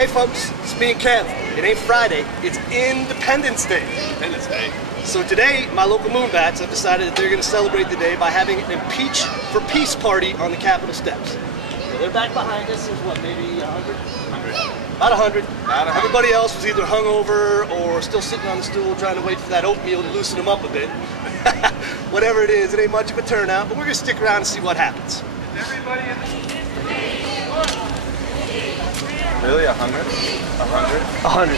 Hey folks, it's me and Kev. It ain't Friday, it's Independence Day. Independence Day. So today, my local Moonbats have decided that they're going to celebrate the day by having an Impeach for Peace party on the Capitol steps. So they're back behind us. There's what, maybe 100? 100. About 100. About 100. Everybody else was either hungover or still sitting on the stool trying to wait for that oatmeal to loosen them up a bit. Whatever it is, it ain't much of a turnout, but we're going to stick around and see what happens. Everybody in the... Really? 100? 100? 100.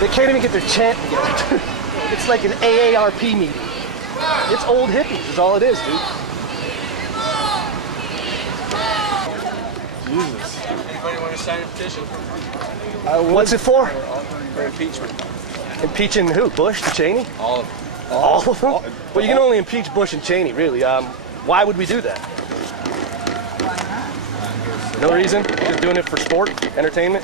They can't even get their chant together. It's like an AARP meeting. It's old hippies is all it is, dude. Jesus. Anybody want to sign a petition? What's it for? For impeachment. Impeaching who? Bush and Cheney? All of them. All of them? Well, you can only impeach Bush and Cheney, really. Why would we do that? No reason? Just doing it for sport, entertainment?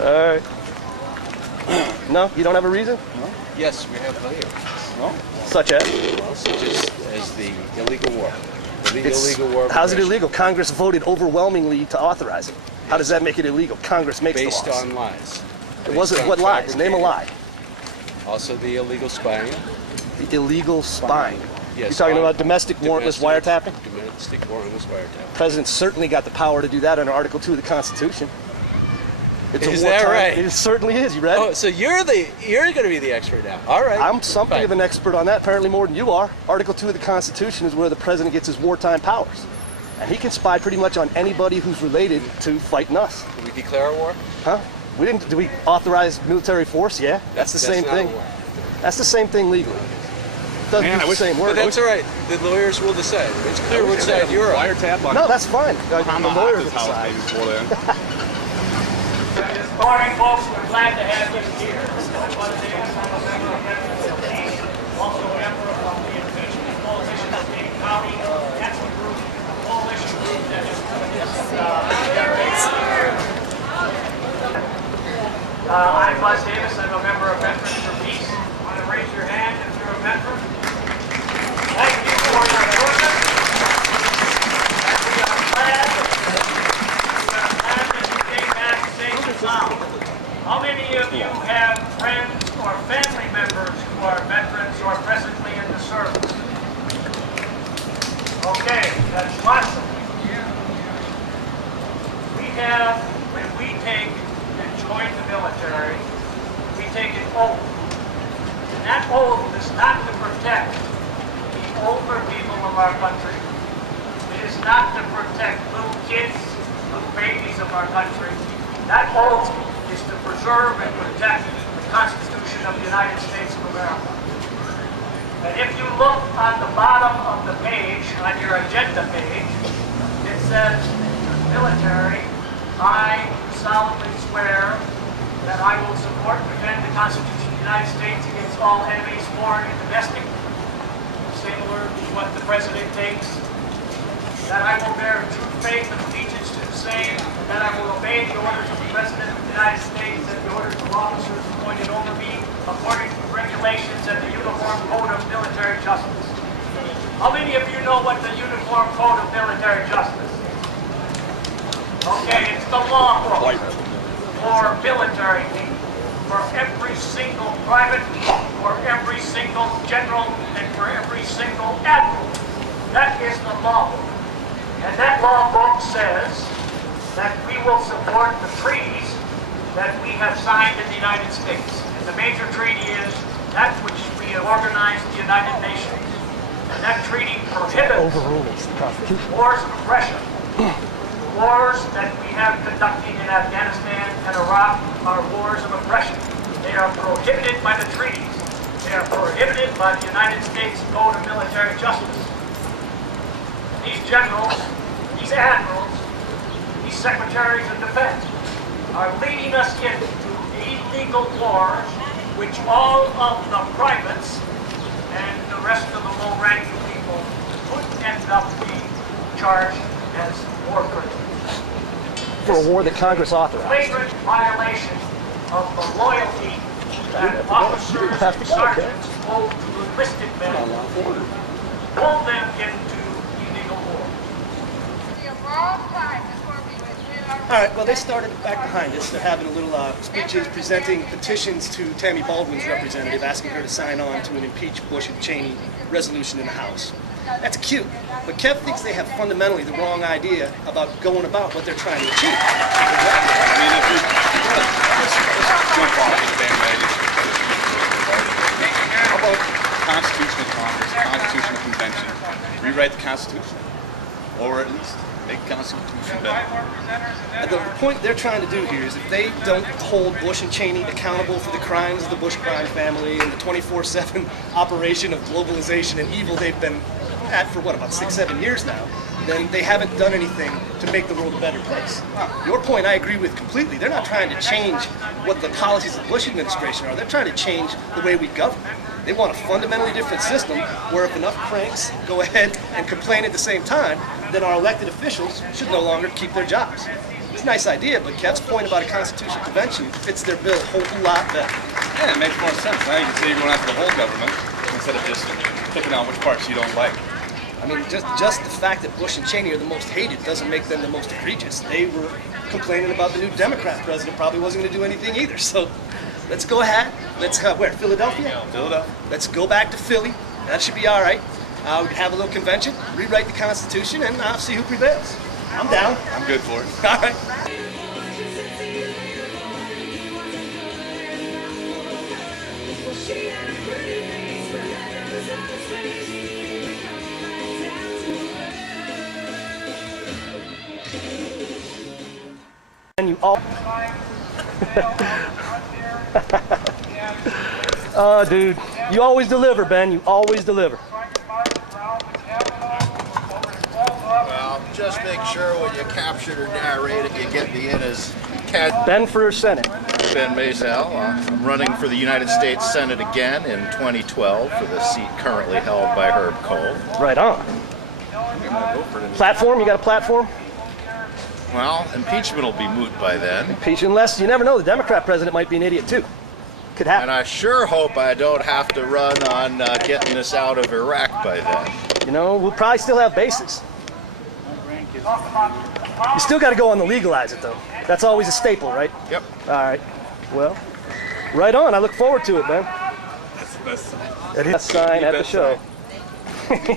All right. No? You don't have a reason? No? Yes, we have plenty of reasons. No? Such as? Well, such as the illegal war. The illegal war. How's it illegal? Congress voted overwhelmingly to authorize it. How does that make it illegal? Congress makes the laws. Based on lies. It wasn't what lies? Name a lie. Also the illegal spying. The illegal spying. Yes. You're talking about domestic warrantless wiretapping? Domestic warrantless wiretapping. The president certainly got the power to do that under Article 2 of the Constitution. Is that right? It certainly is. You read? Oh, so you're going to be the expert now. All right. I'm something of an expert on that, apparently more than you are. Article 2 of the Constitution is where the president gets his wartime powers. And he can spy pretty much on anybody who's related to fighting us. Did we declare a war? Huh? We didn't. Do we authorize military force? Yeah. That's the same thing. That's the same thing legally. Doesn't do the same word. But that's all right. The lawyers will decide. It's clear which side you're on. Wiretap on. No, that's fine. The lawyers will house decide. maybe before then. Good morning, folks. We're glad to have you here. I want to say I'm a member of also a member of the Impeachment Coalition of Dane County. That's the group, the coalition group that is doing this. I'm Buzz Davis. I'm a member of Veterans for Peace. Want to raise your hand if you're a veteran? Thank you for your service. And we are glad that you came back safe and sound. How many of you have friends or family members who are veterans or presently in the service? Okay, that's lots of you. When we take and join the military, we take an oath. And that oath is not to protect the older people of our country. It is not to protect little kids, little babies of our country. That oath is to preserve and protect the Constitution of the United States of America. And if you look on the bottom of the page, on your agenda page, it says, military, I solemnly swear that I will support and defend the Constitution of the United States against all enemies, foreign and domestic, similar to what the President takes, that I will bear true faith and allegiance to the same, that I will obey the orders of the President of the United States and the orders of officers appointed over me according to the regulations and the Uniform Code of Military Justice. How many of you know what the Uniform Code of Military Justice is? Okay, it's the law book for military people, for every single private, for every single general, and for every single admiral. That is the law book. And that law book says that we will support the treaties that we have signed in the United States. And the major treaty is that which we have organized the United Nations. And that treaty prohibits wars of aggression. Wars that we have conducted in Afghanistan and Iraq are wars of aggression. They are prohibited by the treaties. They are prohibited by the United States Code of Military Justice. These generals, these admirals, these secretaries of defense are leading us into illegal wars, which all of the privates and the rest of the low-ranking people would end up being charged as war criminals. For a war that Congress authorized. Flagrant violation of the loyalty that officers and sergeants owe to enlisted men, pull them into illegal war. It'll be a long time before we would win All right, well, they started back behind us. They're having a little speeches, presenting petitions to Tammy Baldwin's representative, asking her to sign on to an impeach Bush and Cheney resolution in the House. That's cute, but Kev thinks they have fundamentally the wrong idea about going about what they're trying to achieve. I mean, if we let's jump off the bandwagon. How about Constitution of Congress, Constitution of Convention, rewrite the Constitution, or at least make the Constitution better? And the point they're trying to do here is if they don't hold Bush and Cheney accountable for the crimes of the Bush crime family and the 24/7 operation of globalization and evil they've been at for what, about 6-7 years now, then they haven't done anything to make the world a better place. Your point I agree with completely. They're not trying to change what the policies of the Bush administration are. They're trying to change the way we govern. They want a fundamentally different system where if enough cranks go ahead and complain at the same time, then our elected officials should no longer keep their jobs. It's a nice idea, but Kev's point about a constitutional convention fits their bill a whole lot better. Yeah, it makes more sense. Now you can say you're going after the whole government instead of just picking out which parts you don't like. I mean, just the fact that Bush and Cheney are the most hated doesn't make them the most egregious. They were complaining about the new Democrat president probably wasn't going to do anything either. So let's go ahead. Let's, where, Philadelphia? Philadelphia. Let's go back to Philly. That should be all right. We can have a little convention, rewrite the Constitution, and see who prevails. I'm down. I'm good for it. All right. And you all. Oh, dude, you always deliver, Ben. You always deliver. Well, just make sure when you capture or narrate it, you get me in as Ben for Senate. Ben Mazel. I'm running for the United States Senate again in 2012 for the seat currently held by Herb Cole. Right on. Platform? You got a platform? Well, impeachment will be moot by then. Impeach, unless you never know, the Democrat president might be an idiot too. Could happen. And I sure hope I don't have to run on getting this out of Iraq by then. You know, we'll probably still have bases. You still got to go on the legalize it though. That's always a staple, right? Yep. All right. Well, right on. I look forward to it, Ben. That's the best sign. That is a sign at the show. Sign.